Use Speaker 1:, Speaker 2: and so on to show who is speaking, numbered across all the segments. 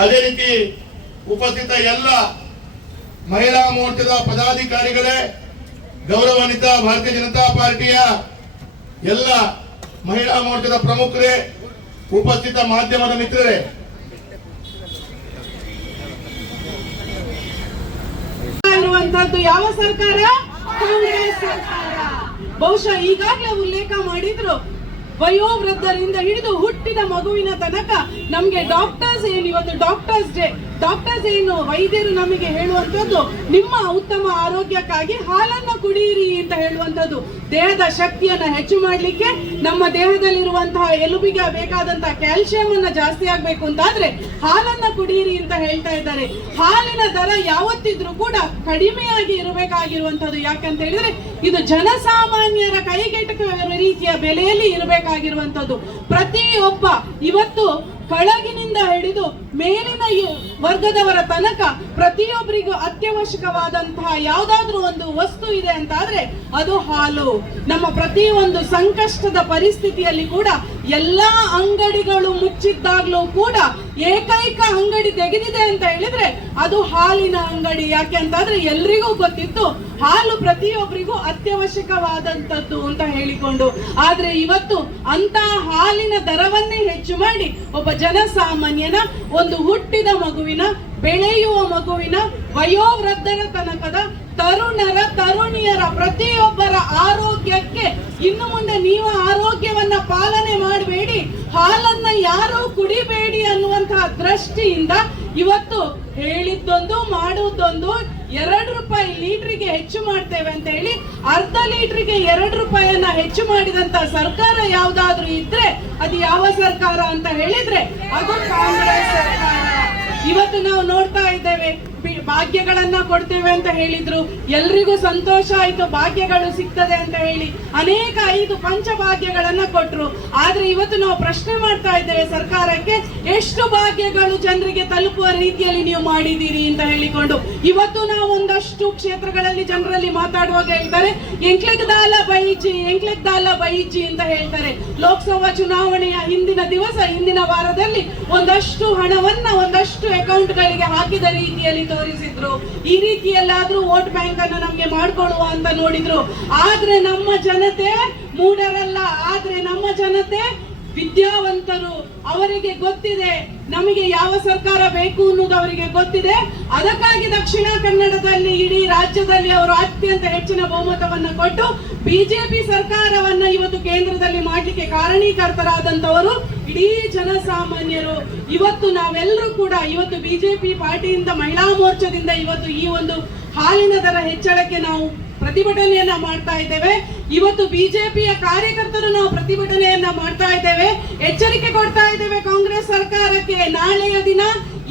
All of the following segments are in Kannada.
Speaker 1: ಅದೇ ರೀತಿ ಉಪಸ್ಥಿತ ಎಲ್ಲ ಮಹಿಳಾ ಮೋರ್ಚಾದ ಪದಾಧಿಕಾರಿಗಳೇ, ಗೌರವಾನ್ವಿತ ಭಾರತೀಯ ಜನತಾ ಪಾರ್ಟಿಯ ಎಲ್ಲ ಮಹಿಳಾ ಮೋರ್ಚಾದ ಪ್ರಮುಖರೇ, ಉಪಸ್ಥಿತ ಮಾಧ್ಯಮದ ಮಿತ್ರರೇ.
Speaker 2: ಯಾವ ಸರ್ಕಾರ? ಕಾಂಗ್ರೆಸ್ ಸರ್ಕಾರ. ಬಹುಶಃ ಈಗಾಗಲೇ ಉಲ್ಲೇಖ ಮಾಡಿದ್ರು. ವಯೋವೃದ್ಧರಿಂದ ಹಿಡಿದು ಹುಟ್ಟಿದ ಮಗುವಿನ ತನಕ ನಮಗೆ ಡಾಕ್ಟರ್ಸ್ ಏನು ಇವತ್ತು ಡಾಕ್ಟರ್ಸ್ ಡೇ ಡಾಕ್ಟರ್ಸ್ ಏನು ವೈದ್ಯರು ನಮಗೆ ಹೇಳುವಂತದ್ದು ನಿಮ್ಮ ಉತ್ತಮ ಆರೋಗ್ಯಕ್ಕಾಗಿ ಹಾಲನ್ನು ಕುಡಿಯಿರಿ ಅಂತ ಹೇಳುವಂತದ್ದು ದೇಹದ ಶಕ್ತಿಯನ್ನು ಹೆಚ್ಚು ಮಾಡಲಿಕ್ಕೆ ನಮ್ಮ ದೇಹದಲ್ಲಿರುವಂತಹ ಎಲುಬಿಗೆ ಬೇಕಾದಂತಹ ಕ್ಯಾಲ್ಸಿಯಂ ಅನ್ನ ಜಾಸ್ತಿ ಆಗಬೇಕು ಅಂತಾದ್ರೆ ಹಾಲನ್ನ ಕುಡಿಯಿರಿ ಅಂತ ಹೇಳ್ತಾ ಇದ್ದಾರೆ. ಹಾಲಿನ ದರ ಯಾವತ್ತಿದ್ರೂ ಕೂಡ ಕಡಿಮೆಯಾಗಿ ಇರಬೇಕಾಗಿರುವಂತದ್ದು ಯಾಕಂತ ಹೇಳಿದ್ರೆ, ಇದು ಜನಸಾಮಾನ್ಯರ ಕೈಗೆಟಕ ರೀತಿಯ ಬೆಲೆಯಲ್ಲಿ ಇರಬೇಕಾಗಿರುವಂತದ್ದು ಪ್ರತಿಯೊಬ್ಬ, ಇವತ್ತು ಕೆಳಗಿನಿಂದ ಹಿಡಿದು ಮೇಲಿನ ವರ್ಗದವರ ತನಕ ಪ್ರತಿಯೊಬ್ಬರಿಗೂ ಅತ್ಯವಶ್ಯಕವಾದಂತಹ ಯಾವುದಾದ್ರೂ ಒಂದು ವಸ್ತು ಇದೆ ಅಂತಾದ್ರೆ ಅದು ಹಾಲು. ನಮ್ಮ ಪ್ರತಿಯೊಂದು ಸಂಕಷ್ಟದ ಪರಿಸ್ಥಿತಿಯಲ್ಲಿ ಕೂಡ ಎಲ್ಲಾ ಅಂಗಡಿಗಳು ಮುಚ್ಚಿದ್ದಾಗ್ಲೂ ಕೂಡ ಏಕೈಕ ಅಂಗಡಿ ತೆಗೆದಿದೆ ಅಂತ ಹೇಳಿದ್ರೆ ಅದು ಹಾಲಿನ ಅಂಗಡಿ. ಯಾಕೆ ಅಂತಂದ್ರೆ ಎಲ್ರಿಗೂ ಗೊತ್ತಿತ್ತು ಹಾಲು ಪ್ರತಿಯೊಬ್ಬರಿಗೂ ಅತ್ಯವಶ್ಯಕವಾದಂತದ್ದು ಅಂತ ಹೇಳಿಕೊಂಡು, ಆದ್ರೆ ಇವತ್ತು ಅಂತ ಹಾಲಿನ ದರವನ್ನೇ ಹೆಚ್ಚು ಮಾಡಿ ಒಬ್ಬ ಜನಸಾಮಾನ್ಯನ, ಒಂದು ಹುಟ್ಟಿದ ಮಗುವಿನ, ಬೆಳೆಯುವ ಮಗುವಿನ, ವಯೋವೃದ್ಧರ ತನಕದ ತರುಣರ, ತರುಣಿಯರ ಪ್ರತಿಯೊಬ್ಬರ ಆರೋಗ್ಯಕ್ಕೆ ಇನ್ನು ಮುಂದೆ ನೀವು ಆರೋಗ್ಯವನ್ನ ಪಾಲನೆ ಮಾಡಬೇಡಿ, ಹಾಲನ್ನ ಯಾರು ಕುಡಿಬೇಡಿ ಅನ್ನುವಂತಹ ದೃಷ್ಟಿಯಿಂದ ಇವತ್ತು ಹೇಳಿದ್ದೊಂದು ಮಾಡುವುದೊಂದು ಎರಡು ರೂಪಾಯಿ ಲೀಟ್ರಿಗೆ ಹೆಚ್ಚು ಮಾಡ್ತೇವೆ ಅಂತ ಹೇಳಿ ಅರ್ಧ ಲೀಟ್ರಿಗೆ ಎರಡು ರೂಪಾಯಿಯನ್ನ ಹೆಚ್ಚು ಮಾಡಿದಂತ ಸರ್ಕಾರ ಯಾವ್ದಾದ್ರು ಇದ್ರೆ ಅದು ಯಾವ ಸರ್ಕಾರ ಅಂತ ಹೇಳಿದ್ರೆ ಅದು ಕಾಂಗ್ರೆಸ್ ಸರ್ಕಾರ. ಇವತ್ತು ನಾವು ನೋಡ್ತಾ ಇದ್ದೇವೆ ಭಾಗ್ಯಗಳನ್ನ ಕೊಡ್ತೇವೆ ಅಂತ ಹೇಳಿದ್ರು. ಎಲ್ರಿಗೂ ಸಂತೋಷ ಆಯ್ತು, ಭಾಗ್ಯಗಳು ಸಿಗ್ತದೆ ಅಂತ ಹೇಳಿ. ಅನೇಕ ಐದು ಪಂಚಭಾಗ್ಯಗಳನ್ನ ಕೊಟ್ರು. ಆದ್ರೆ ಇವತ್ತು ನಾವು ಪ್ರಶ್ನೆ ಮಾಡ್ತಾ ಇದ್ದೇವೆ ಸರ್ಕಾರಕ್ಕೆ, ಎಷ್ಟು ಭಾಗ್ಯಗಳು ಜನರಿಗೆ ತಲುಪುವ ರೀತಿಯಲ್ಲಿ ನೀವು ಮಾಡಿದ್ದೀರಿ ಅಂತ ಹೇಳಿಕೊಂಡು. ಇವತ್ತು ನಾವು ಒಂದಷ್ಟು ಕ್ಷೇತ್ರಗಳಲ್ಲಿ ಜನರಲ್ಲಿ ಮಾತಾಡುವಾಗ ಹೇಳ್ತಾರೆ ಎಂಕ್ಲೆಗ್ದಾಲ ಬೈಜಿ ಎಂಕ್ಲೆಗ್ದಾಲ ಬೈಜಿ ಅಂತ ಹೇಳ್ತಾರೆ. ಲೋಕಸಭಾ ಚುನಾವಣೆಯ ಹಿಂದಿನ ದಿವಸ, ಹಿಂದಿನ ವಾರದಲ್ಲಿ ಒಂದಷ್ಟು ಹಣವನ್ನ ಒಂದಷ್ಟು ಅಕೌಂಟ್ಗಳಿಗೆ ಹಾಕಿದ ರೀತಿಯಲ್ಲಿ ತೋರಿಸಿದ್ರು ಈ ರೀತಿಯಲ್ಲಾದ್ರೂ ವೋಟ್ ಬ್ಯಾಂಕ್ ಅನ್ನು ನಮ್ಗೆ ಮಾಡ್ಕೊಳ್ಳುವ ಅಂತ ನೋಡಿದ್ರು. ಆದ್ರೆ ನಮ್ಮ ಜನತೆ ಮೂಡರಲ್ಲ ಆದ್ರೆ ನಮ್ಮ ಜನತೆ ವಿದ್ಯಾವಂತರು. ಅವರಿಗೆ ಗೊತ್ತಿದೆ ನಮಗೆ ಯಾವ ಸರ್ಕಾರ ಬೇಕು ಅನ್ನೋದು ಅವರಿಗೆ ಗೊತ್ತಿದೆ. ಅದಕ್ಕಾಗಿ ದಕ್ಷಿಣ ಕನ್ನಡದಲ್ಲಿ ಇಡೀ ರಾಜ್ಯದಲ್ಲಿ ಅವರು ಅತ್ಯಂತ ಹೆಚ್ಚಿನ ಬಹುಮತವನ್ನ ಕೊಟ್ಟು ಬಿಜೆಪಿ ಸರ್ಕಾರವನ್ನ ಇವತ್ತು ಕೇಂದ್ರದಲ್ಲಿ ಮಾಡ್ಲಿಕ್ಕೆ ಕಾರಣೀಕರ್ತರಾದಂತವರು ಇಡೀ ಜನಸಾಮಾನ್ಯರು, ಇವತ್ತು ನಾವೆಲ್ಲರೂ ಕೂಡ ಇವತ್ತು ಬಿಜೆಪಿ ಪಾರ್ಟಿಯಿಂದ ಮಹಿಳಾ ಮೋರ್ಚಾದಿಂದ ಇವತ್ತು ಈ ಒಂದು ಹಾಲಿನ ದರ ಹೆಚ್ಚಳಕ್ಕೆ ನಾವು ಪ್ರತಿಭಟನೆಯನ್ನ ಮಾಡ್ತಾ ಇದ್ದೇವೆ. ಇವತ್ತು ಬಿಜೆಪಿಯ ಕಾರ್ಯಕರ್ತರು ನಾವು ಪ್ರತಿಭಟನೆಯನ್ನ ಮಾಡ್ತಾ ಇದ್ದೇವೆ. ಎಚ್ಚರಿಕೆ ಕೊಡ್ತಾ ಇದ್ದೇವೆ ಕಾಂಗ್ರೆಸ್ ಸರ್ಕಾರಕ್ಕೆ. ನಾಳೆಯ ದಿನ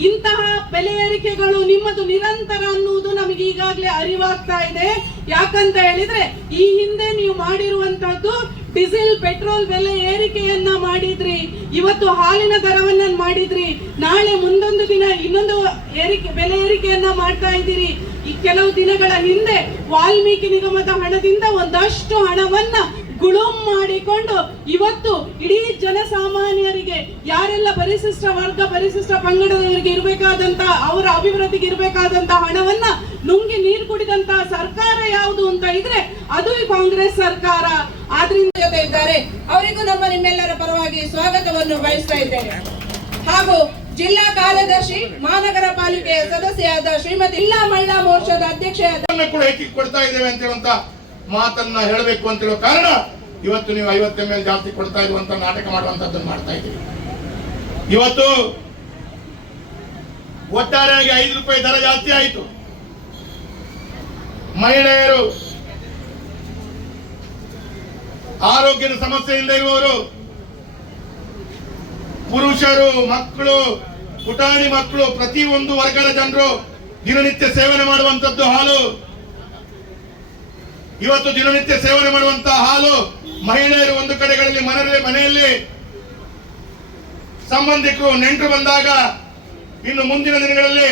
Speaker 2: ಇಂತಹ ಬೆಲೆ ಏರಿಕೆಗಳು ನಿಮ್ಮದು ನಿರಂತರ ಅನ್ನುವುದು ನಮಗೆ ಈಗಾಗಲೇ ಅರಿವಾಗ್ತಾ ಇದೆ. ಯಾಕಂತ ಹೇಳಿದ್ರೆ, ಈ ಹಿಂದೆ ನೀವು ಮಾಡಿರುವಂತದ್ದು ಡೀಸೆಲ್, ಪೆಟ್ರೋಲ್ ಬೆಲೆ ಏರಿಕೆಯನ್ನ ಮಾಡಿದ್ರಿ. ಇವತ್ತು ಹಾಲಿನ ದರವನ್ನ ಮಾಡಿದ್ರಿ. ನಾಳೆ ಮುಂದೊಂದು ದಿನ ಇನ್ನೊಂದು ಏರಿಕೆ, ಬೆಲೆ ಏರಿಕೆಯನ್ನ ಮಾಡ್ತಾ ಇದ್ದೀರಿ. ಈ ಕೆಲವು ದಿನಗಳ ಹಿಂದೆ ವಾಲ್ಮೀಕಿ ನಿಗಮದ ಹಣದಿಂದ ಒಂದಷ್ಟು ಹಣವನ್ನ ಗುಳುಂ ಮಾಡಿಕೊಂಡು ಇವತ್ತು ಇಡೀ ಜನಸಾಮಾನ್ಯರಿಗೆ, ಯಾರೆಲ್ಲ ಪರಿಶಿಷ್ಟ ವರ್ಗ, ಪರಿಶಿಷ್ಟ ಪಂಗಡದವರಿಗೆ ಇರಬೇಕಾದಂತ, ಅವರ ಅಭಿವೃದ್ಧಿಗೆ ಇರಬೇಕಾದಂತ ಹಣವನ್ನ ನುಂಗಿ ನೀರು ಕುಡಿದಂತ ಸರ್ಕಾರ ಯಾವುದು ಅಂತ ಇದ್ರೆ ಅದು ಕಾಂಗ್ರೆಸ್ ಸರ್ಕಾರ. ಆದ್ರಿಂದ ಜೊತೆ ಇದ್ದಾರೆ. ಅವರಿಗೂ ನಮ್ಮ ನಿಮ್ಮೆಲ್ಲರ ಪರವಾಗಿ ಸ್ವಾಗತವನ್ನು ಬಯಸ್ತಾ ಇದ್ದೇನೆ. ಹಾಗೂ ಜಿಲ್ಲಾ ಕಾರ್ಯದರ್ಶಿ, ಮಹಾನಗರ ಪಾಲಿಕೆಯ ಸದಸ್ಯೆಯಾದ ಶ್ರೀಮತಿ ಜಿಲ್ಲಾ ಮಹಿಳಾ ಮೋರ್ಚಾದ ಅಧ್ಯಕ್ಷೆಯಾದ
Speaker 1: ಕೊಡ್ತಾ ಇದ್ದೇವೆ ಅಂತ ಮಾತನ್ನ ಹೇಳಬೇಕು ಅಂತ ಹೇಳೋ ಕಾರಣ ಇವತ್ತು ನೀವು ಐವತ್ತ ಮೇಲೆ ಜಾಸ್ತಿ ಕೊಡ್ತಾ ಇರುವಂತ ನಾಟಕ ಮಾಡುವಂತದ್ದನ್ನು ಮಾಡ್ತಾ ಇದ್ದೀವಿ ಇವತ್ತು ಒಟ್ಟಾರೆಯಾಗಿ ಐದು ರೂಪಾಯಿ ದರ ಜಾಸ್ತಿ ಆಯಿತು. ಮಹಿಳೆಯರು ಆರೋಗ್ಯದ ಸಮಸ್ಯೆಯಿಂದ ಇರುವವರು, ಪುರುಷರು, ಮಕ್ಕಳು, ಪುಟಾಣಿ ಮಕ್ಕಳು ಪ್ರತಿ ಒಂದು ವರ್ಗದ ಜನರು ದಿನನಿತ್ಯ ಸೇವನೆ ಮಾಡುವಂತದ್ದು ಹಾಲು. ಇವತ್ತು ದಿನನಿತ್ಯ ಸೇವನೆ ಮಾಡುವಂತಹ ಹಾಲು ಮಹಿಳೆಯರು ಒಂದು ಕಡೆಗಳಲ್ಲಿ ಮನೆಯಲ್ಲಿ ಮನೆಯಲ್ಲಿ ಸಂಬಂಧಿಕರು ನೆಂಟರು ಬಂದಾಗ ಇನ್ನು ಮುಂದಿನ ದಿನಗಳಲ್ಲಿ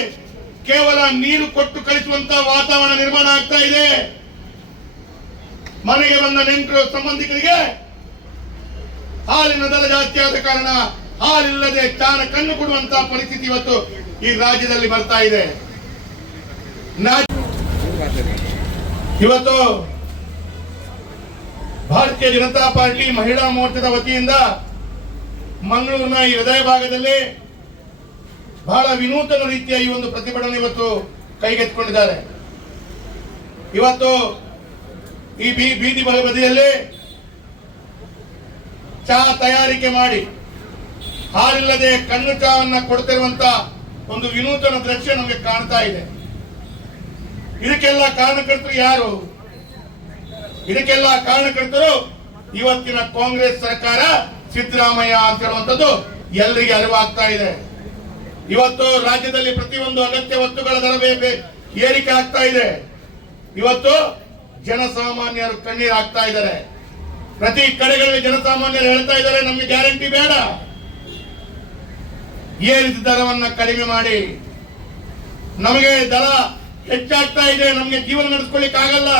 Speaker 1: ಕೇವಲ ನೀರು ಕೊಟ್ಟು ಕಳಿಸುವಂತಹ ವಾತಾವರಣ ನಿರ್ಮಾಣ ಆಗ್ತಾ ಇದೆ. ಮನೆಗೆ ಬಂದ ನೆಂಟರು, ಸಂಬಂಧಿಕರಿಗೆ ಹಾಲಿನ ದರ ಜಾಸ್ತಿ ಆದ ಕಾರಣ ಹಾಲಿಲ್ಲದೆ ಚಾನ ಕಣ್ಣು ಕೊಡುವಂತಹ ಪರಿಸ್ಥಿತಿ ಇವತ್ತು ಈ ರಾಜ್ಯದಲ್ಲಿ ಬರ್ತಾ ಇದೆ. ಇವತ್ತು ಭಾರತೀಯ ಜನತಾ ಪಾರ್ಟಿ ಮಹಿಳಾ ಮೋರ್ಚಾದ ವತಿಯಿಂದ ಮಂಗಳೂರಿನ ಈ ಹೃದಯ ಭಾಗದಲ್ಲಿ ಬಹಳ ವಿನೂತನ ರೀತಿಯ ಈ ಒಂದು ಪ್ರತಿಭಟನೆ ಇವತ್ತು ಕೈಗೆತ್ತಿಕೊಂಡಿದ್ದಾರೆ. ಇವತ್ತು ಈ ಬೀ, ಬೀದಿ ಬದಿಯಲ್ಲಿ ಚಹಾ ತಯಾರಿಕೆ ಮಾಡಿ ಹಾಲಿಲ್ಲದೆ ಕಣ್ಣು ಚಹಾವನ್ನ ಕೊಡ್ತಿರುವಂತ ಒಂದು ವಿನೂತನ ದೃಶ್ಯ ನಮಗೆ ಕಾಣ್ತಾ ಇದೆ. ಇದಕ್ಕೆಲ್ಲ ಕಾರಣಕರ್ತರು ಯಾರು? ಇದಕ್ಕೆಲ್ಲ ಕಾರಣಕರ್ತರು ಇವತ್ತಿನ ಕಾಂಗ್ರೆಸ್ ಸರ್ಕಾರ ಸಿದ್ದರಾಮಯ್ಯ ಅಂತ ಹೇಳುವಂತದ್ದು ಎಲ್ಲರಿಗೆ ಅರಿವಾಗ್ತಾ ಇದೆ. ಇವತ್ತು ರಾಜ್ಯದಲ್ಲಿ ಪ್ರತಿಯೊಂದು ಅಗತ್ಯ ವಸ್ತುಗಳ ದರ ಏರಿಕೆ ಆಗ್ತಾ ಇದೆ. ಇವತ್ತು ಜನಸಾಮಾನ್ಯರು ಕಣ್ಣೀರು ಆಗ್ತಾ ಇದ್ದಾರೆ. ಪ್ರತಿ ಕಡೆಗಳಲ್ಲಿ ಜನಸಾಮಾನ್ಯರು ಹೇಳ್ತಾ ಇದ್ದಾರೆ, ನಮಗೆ ಗ್ಯಾರಂಟಿ ಬೇಡ. ಏರಿದ ದರವನ್ನ ಕಡಿಮೆ ಮಾಡಿ. ನಮಗೆ ದರ ಹೆಚ್ಚಾಗ್ತಾ ಇದೆ, ನಮಗೆ ಜೀವನ ನಡೆಸ್ಕೊಳ್ಳಿಕ್ ಆಗಲ್ಲ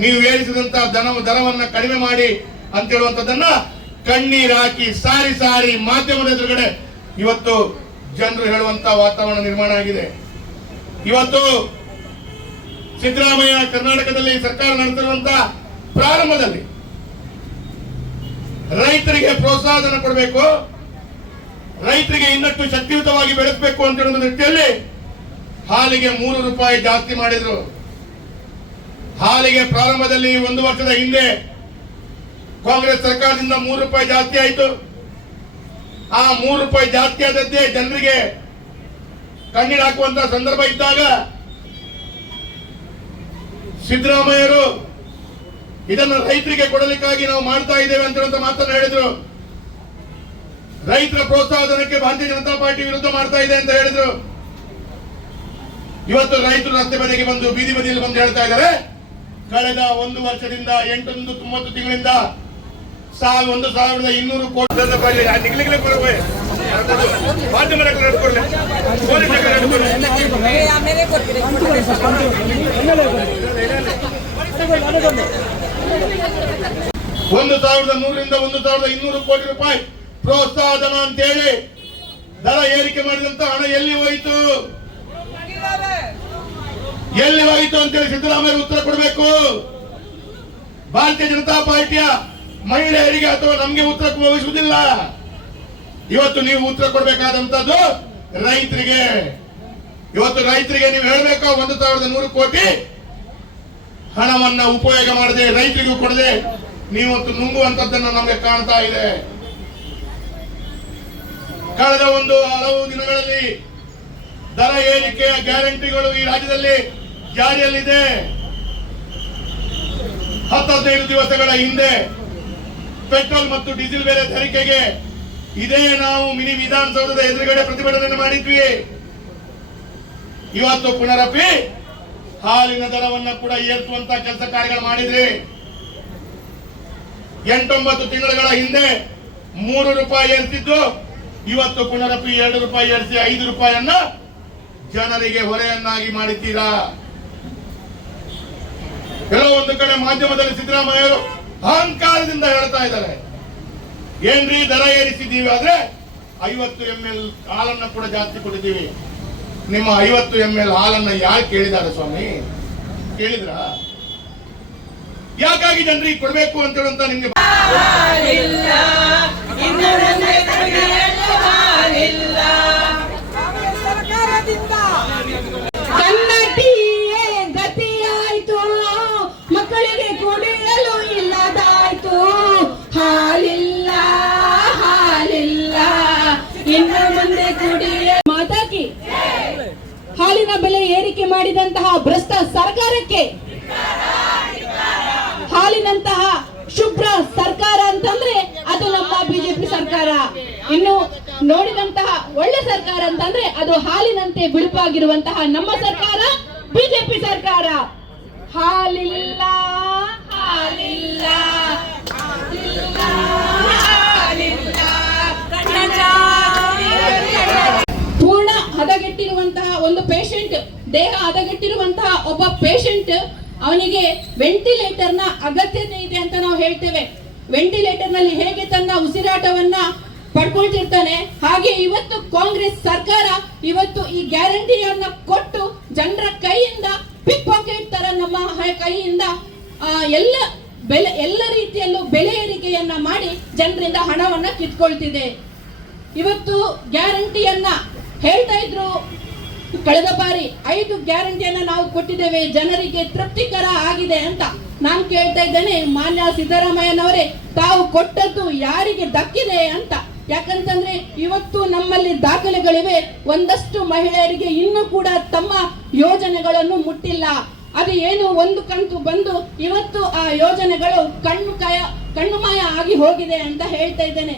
Speaker 1: ನೀವು ಏರಿಸಿದಂತ ದನ ದರವನ್ನ ಕಡಿಮೆ ಮಾಡಿ ಅಂತ ಹೇಳುವಂತದನ್ನ ಕಣ್ಣೀರ್ ಸಾರಿ ಸಾರಿ ಮಾಧ್ಯಮದ ಎದುರುಗಡೆ ಇವತ್ತು ಜನರು ಹೇಳುವಂತ ವಾತಾವರಣ ನಿರ್ಮಾಣ ಆಗಿದೆ. ಇವತ್ತು ಸಿದ್ದರಾಮಯ್ಯ ಕರ್ನಾಟಕದಲ್ಲಿ ಸರ್ಕಾರ ನಡೆಸಿರುವಂತ ಪ್ರಾರಂಭದಲ್ಲಿ ರೈತರಿಗೆ ಪ್ರೋತ್ಸಾಹನ ಕೊಡಬೇಕು, ರೈತರಿಗೆ ಇನ್ನಷ್ಟು ಶಕ್ತಿಯುತವಾಗಿ ಬೆಳೆಸಬೇಕು ಅಂತ ಹೇಳುವ ನಿಟ್ಟಿನಲ್ಲಿ ಹಾಲಿಗೆ ಮೂರು ರೂಪಾಯಿ ಜಾಸ್ತಿ ಮಾಡಿದ್ರು. ಹಾಲಿಗೆ ಪ್ರಾರಂಭದಲ್ಲಿ ಒಂದು ವರ್ಷದ ಹಿಂದೆ ಕಾಂಗ್ರೆಸ್ ಸರ್ಕಾರದಿಂದ ಮೂರು ರೂಪಾಯಿ ಜಾಸ್ತಿ ಆಯಿತು. ಆ ಮೂರು ರೂಪಾಯಿ ಜಾಸ್ತಿ ಆದದ್ದೇ ಜನರಿಗೆ ಕಣ್ಣೀರು ಹಾಕುವಂತ ಸಂದರ್ಭ ಇದ್ದಾಗ ಸಿದ್ದರಾಮಯ್ಯರು ಇದನ್ನು ರೈತರಿಗೆ ಕೊಡಲಿಕ್ಕಾಗಿ ನಾವು ಮಾಡ್ತಾ ಇದ್ದೇವೆ ಅಂತ ಮಾತನ್ನು ಹೇಳಿದ್ರು. ರೈತರ ಪ್ರೋತ್ಸಾಹಧನಕ್ಕೆ ಭಾರತೀಯ ಜನತಾ ಪಾರ್ಟಿ ವಿರುದ್ಧ ಮಾಡ್ತಾ ಇದೆ ಅಂತ ಹೇಳಿದ್ರು. ಇವತ್ತು ರೈತರು ರಸ್ತೆ ಬದಿಗೆ ಬಂದು ಬೀದಿ ಬದಿಯಲ್ಲಿ ಬಂದು ಹೇಳ್ತಾ ಇದ್ದಾರೆ. ಕಳೆದ ಒಂದು ವರ್ಷದಿಂದ ಎಂಟೊಂದು ತೊಂಬತ್ತು ತಿಂಗಳಿಂದ ಸಾವಿರ ಒಂದು ಸಾವಿರದ ಇನ್ನೂರು ಕೋಟಿ ಒಂದು ಸಾವಿರದ ನೂರರಿಂದ ಒಂದು ಸಾವಿರದ ಇನ್ನೂರು ಕೋಟಿ ರೂಪಾಯಿ ಪ್ರೋತ್ಸಾಹ ಧನ ಅಂತೇಳಿ ದರ ಏರಿಕೆ ಮಾಡಿದಂತ ಹಣ ಎಲ್ಲಿ ಹೋಯಿತು? ಎಲ್ಲಿ ಹೋಯಿತು ಅಂತೇಳಿ ಸಿದ್ದರಾಮಯ್ಯ ಉತ್ತರ ಕೊಡಬೇಕು? ಭಾರತೀಯ ಜನತಾ ಪಾರ್ಟಿಯ ಮಹಿಳೆಯರಿಗೆ ಅಥವಾ ನಮಗೆ ಉತ್ತರ ವಹಿಸುವುದಿಲ್ಲ ಇವತ್ತು ನೀವು ಉತ್ತರ ಕೊಡಬೇಕಾದಂತದ್ದು ರೈತರಿಗೆ. ಇವತ್ತು ರೈತರಿಗೆ ನೀವು ಹೇಳಬೇಕು, ಒಂದು ಸಾವಿರದ ನೂರು ಕೋಟಿ ಹಣವನ್ನ ಉಪಯೋಗ ಮಾಡದೆ, ರೈತರಿಗೂ ಕೊಡದೆ ನೀವತ್ತು ನುಂಗುವಂತದ್ದನ್ನ ನಮಗೆ ಕಾಣ್ತಾ ಇದೆ. ಕಳೆದ ಒಂದು ಹಲವು ದಿನಗಳಲ್ಲಿ ದರ ಏರಿಕೆಯ ಗ್ಯಾರಂಟಿಗಳು ಈ ರಾಜ್ಯದಲ್ಲಿ ಜಾರಿಯಲ್ಲಿದೆ. ಹತ್ತದೈದು ದಿವಸಗಳ ಹಿಂದೆ ಪೆಟ್ರೋಲ್ ಮತ್ತು ಡೀಸೆಲ್ ಬೆಲೆ ತನಿಖೆಗೆ ಇದೇ ನಾವು ಮಿನಿ ವಿಧಾನಸೌಧದ ಎದುರುಗಡೆ ಪ್ರತಿಭಟನೆ ಮಾಡಿದ್ವಿ. ಇವತ್ತು ಪುನರಪಿ ಹಾಲಿನ ದರವನ್ನು ಕೂಡ ಏರಿಸುವಂತ ಕೆಲಸ ಕಾರ್ಯಗಳು ಮಾಡಿದ್ರಿ ಎಂಟೊಂಬತ್ತು ತಿಂಗಳುಗಳ ಹಿಂದೆ ಮೂರು ರೂಪಾಯಿ ಏರಿಸಿದ್ದು, ಇವತ್ತು ಪುನರಪಿ ಎರಡು ರೂಪಾಯಿ ಏರಿಸಿ ಐದು ರೂಪಾಯಿಯನ್ನ ಜನರಿಗೆ ಹೊರೆಯನ್ನಾಗಿ ಕೆಲವು ಒಂದು ಕಡೆ ಮಾಧ್ಯಮದಲ್ಲಿ ಸಿದ್ದರಾಮಯ್ಯರು ಅಹಂಕಾರದಿಂದ ಹೇಳ್ತಾ ಇದ್ದಾರೆ. ಏನ್ರಿ ದರ ಏರಿಸಿದ್ದೀವಿ ಆದ್ರೆ ಐವತ್ತು ಎಂ ಎಲ್ ಹಾಲನ್ನ ಕೂಡ ಜಾಸ್ತಿ ಕೊಟ್ಟಿದ್ದೀವಿ. ನಿಮ್ಮ ಐವತ್ತು ಎಂ ಎಲ್ ಹಾಲನ್ನ ಯಾರು ಕೇಳಿದ್ದಾರೆ ಸ್ವಾಮಿ? ಕೇಳಿದ್ರ? ಯಾಕಾಗಿ ಜನರಿಗೆ ಕೊಡ್ಬೇಕು ಅಂತ ಹೇಳುವಂತ ನಿಮ್ಗೆ ಹಾಲಿನಂತಹ ಶುಭ್ರ ಸರ್ಕಾರ ಅಂತಂದ್ರೆ ಅದು ನಮ್ಮ ಬಿಜೆಪಿ ಸರ್ಕಾರ. ಇನ್ನು ನೋಡಿದಂತಹ ಒಳ್ಳೆ ಸರ್ಕಾರ ಅಂತಂದ್ರೆ ಅದು ಹಾಲಿನಂತೆ ಬಿಳುಪಾಗಿರುವಂತಹ ನಮ್ಮ ಸರ್ಕಾರ, ಬಿಜೆಪಿ ಸರ್ಕಾರ. ಹಾಲಿಲ್ಲ ಹಾಲಿಲ್ಲ, ಪೂರ್ಣ ಹದಗೆಟ್ಟಿರುವಂತಹ ಒಂದು ಪೇಷಂಟ್ ದೇಹ ಹದಗೆಟ್ಟಿರುವಂತಹ ಒಬ್ಬ ಪೇಷಂಟ್ ಅವನಿಗೆ ವೆಂಟಿಲೇಟರ್ನ ಅಗತ್ಯತೆ ಇದೆ ಅಂತ ನಾವು ಹೇಳ್ತೇವೆ. ವೆಂಟಿಲೇಟರ್ನಲ್ಲಿ ಹೇಗೆ ತನ್ನ ಉಸಿರಾಟವನ್ನ ಪಡ್ಕೊಳ್ತಿರ್ತಾನೆ, ಹಾಗೆ ಇವತ್ತು ಕಾಂಗ್ರೆಸ್ ಸರ್ಕಾರ ಇವತ್ತು ಈ ಗ್ಯಾರಂಟಿಯನ್ನ ಕೊಟ್ಟು ಜನರ ಕೈಯಿಂದ ಪಿಕ್ ಪಾಕೆಟ್ ತರ ನಮ್ಮ ಕೈಯಿಂದ ಎಲ್ಲ ಬೆಲೆ, ಎಲ್ಲ ರೀತಿಯಲ್ಲೂ ಬೆಲೆ ಏರಿಕೆಯನ್ನ ಮಾಡಿ ಜನರಿಂದ ಹಣವನ್ನ ಕಿತ್ಕೊಳ್ತಿದೆ. ಇವತ್ತು ಗ್ಯಾರಂಟಿಯನ್ನ ಹೇಳ್ತಾ ಇದ್ರು ಕಳೆದ ಬಾರಿ ಐದು ಗ್ಯಾರಂಟಿಯನ್ನು ನಾವು ಕೊಟ್ಟಿದ್ದೇವೆ. ಜನರಿಗೆ ತೃಪ್ತಿಕರ ಆಗಿದೆ ಅಂತ ನಾನು ಕೇಳ್ತಾ ಇದ್ದೇನೆ. ಮಾನ್ಯ ಸಿದ್ದರಾಮಯ್ಯನವರೇ, ತಾವು ಕೊಟ್ಟದ್ದು ಯಾರಿಗೆ ದಕ್ಕಿದೆ ಅಂತ. ಯಾಕಂತಂದ್ರೆ ಇವತ್ತು ನಮ್ಮಲ್ಲಿ ದಾಖಲೆಗಳಿವೆ. ಒಂದಷ್ಟು ಮಹಿಳೆಯರಿಗೆ ಇನ್ನೂ ಕೂಡ ತಮ್ಮ ಯೋಜನೆಗಳನ್ನು ಮುಟ್ಟಿಲ್ಲ. ಅದು ಏನು ಒಂದು ಕಂತು ಬಂದು ಇವತ್ತು ಆ ಯೋಜನೆಗಳು ಕಣ್ಣು ಕಾಯ ಕಣ್ಣುಮಯ ಆಗಿ ಹೋಗಿದೆ ಅಂತ ಹೇಳ್ತಾ ಇದ್ದೇನೆ.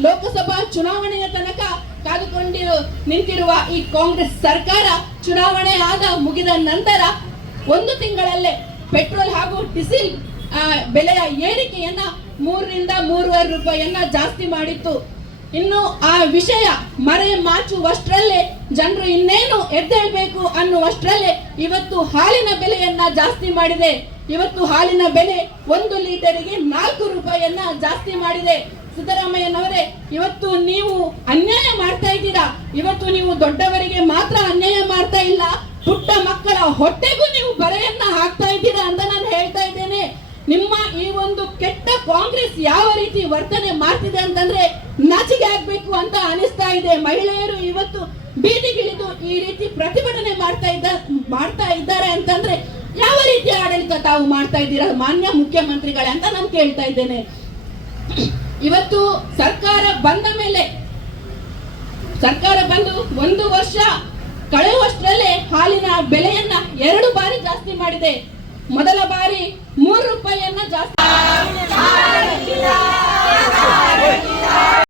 Speaker 1: ಲೋಕಸಭಾ ಚುನಾವಣೆಯ ತನಕ ಕಾದುಕೊಂಡಿರು, ನಿಂತಿರುವ ಈ ಕಾಂಗ್ರೆಸ್ ಸರ್ಕಾರ ಚುನಾವಣೆ ಆದ ಮುಗಿದ ನಂತರ ಒಂದು ತಿಂಗಳಲ್ಲೇ ಪೆಟ್ರೋಲ್ ಹಾಗೂ ಡೀಸೆಲ್ ಬೆಲೆಯ ಏರಿಕೆಯನ್ನ ಮೂರರಿಂದ ಮೂರುವರೆ ರೂಪಾಯಿಯನ್ನ ಜಾಸ್ತಿ ಮಾಡಿತ್ತು. ಇನ್ನು ಆ ವಿಷಯ ಮರೆ ಮಾಚುವಷ್ಟರಲ್ಲೇ ಜನರು ಇನ್ನೇನು ಎದ್ದೇಳ್ಬೇಕು ಅನ್ನುವಷ್ಟರಲ್ಲೇ ಇವತ್ತು ಹಾಲಿನ ಬೆಲೆಯನ್ನ ಜಾಸ್ತಿ ಮಾಡಿದೆ. ಇವತ್ತು ಹಾಲಿನ ಬೆಲೆ ಒಂದು ಲೀಟರಿಗೆ ನಾಲ್ಕು ರೂಪಾಯಿಯನ್ನ ಜಾಸ್ತಿ ಮಾಡಿದೆ. ಸಿದ್ದರಾಮಯ್ಯನವರೇ, ಇವತ್ತು ನೀವು ಅನ್ಯಾಯ ಮಾಡ್ತಾ ಇದ್ದೀರಾ? ಇವತ್ತು ನೀವು ದೊಡ್ಡವರಿಗೆ ಮಾತ್ರ ಅನ್ಯಾಯ ಮಾಡ್ತಾ ಇಲ್ಲ, ಪುಟ್ಟ ಮಕ್ಕಳ ಹೊಟ್ಟೆಗೂ ನೀವು ಬರೆಯನ್ನ ಹಾಕ್ತಾ ಇದ್ದೀರಾ ಅಂತ ನಾನು ಹೇಳ್ತಾ ಇದ್ದೇನೆ. ನಿಮ್ಮ ಈ ಒಂದು ಕೆಟ್ಟ ಕಾಂಗ್ರೆಸ್ ಯಾವ ರೀತಿ ವರ್ತನೆ ಮಾಡ್ತಿದೆ ಅಂತಂದ್ರೆ ನಾಚಿಕೆ ಆಗ್ಬೇಕು ಅಂತ ಅನಿಸ್ತಾ ಇದೆ. ಮಹಿಳೆಯರು ಇವತ್ತು ಬೀದಿಗಿಳಿದು ಈ ರೀತಿ ಪ್ರತಿಭಟನೆ ಮಾಡ್ತಾ ಇದ್ದ, ಮಾಡ್ತಾ ಇದ್ದಾರೆ ಅಂತಂದ್ರೆ ಯಾವ ರೀತಿಯ ಆಡಳಿತ ತಾವು ಮಾಡ್ತಾ ಇದ್ದೀರಾ ಮಾನ್ಯ ಮುಖ್ಯಮಂತ್ರಿಗಳೇ ಅಂತ ನಾನು ಕೇಳ್ತಾ ಇದ್ದೇನೆ. ಇವತ್ತು ಸರ್ಕಾರ ಬಂದ ಮೇಲೆ, ಸರ್ಕಾರ ಬಂದು ಒಂದು ವರ್ಷ ಕಳೆಯುವಷ್ಟರಲ್ಲೇ ಹಾಲಿನ ಬೆಲೆಯನ್ನ ಎರಡು ಬಾರಿ ಜಾಸ್ತಿ ಮಾಡಿದೆ. ಮೊದಲ ಬಾರಿ ಮೂರು ರೂಪಾಯಿಯನ್ನ ಜಾಸ್ತಿ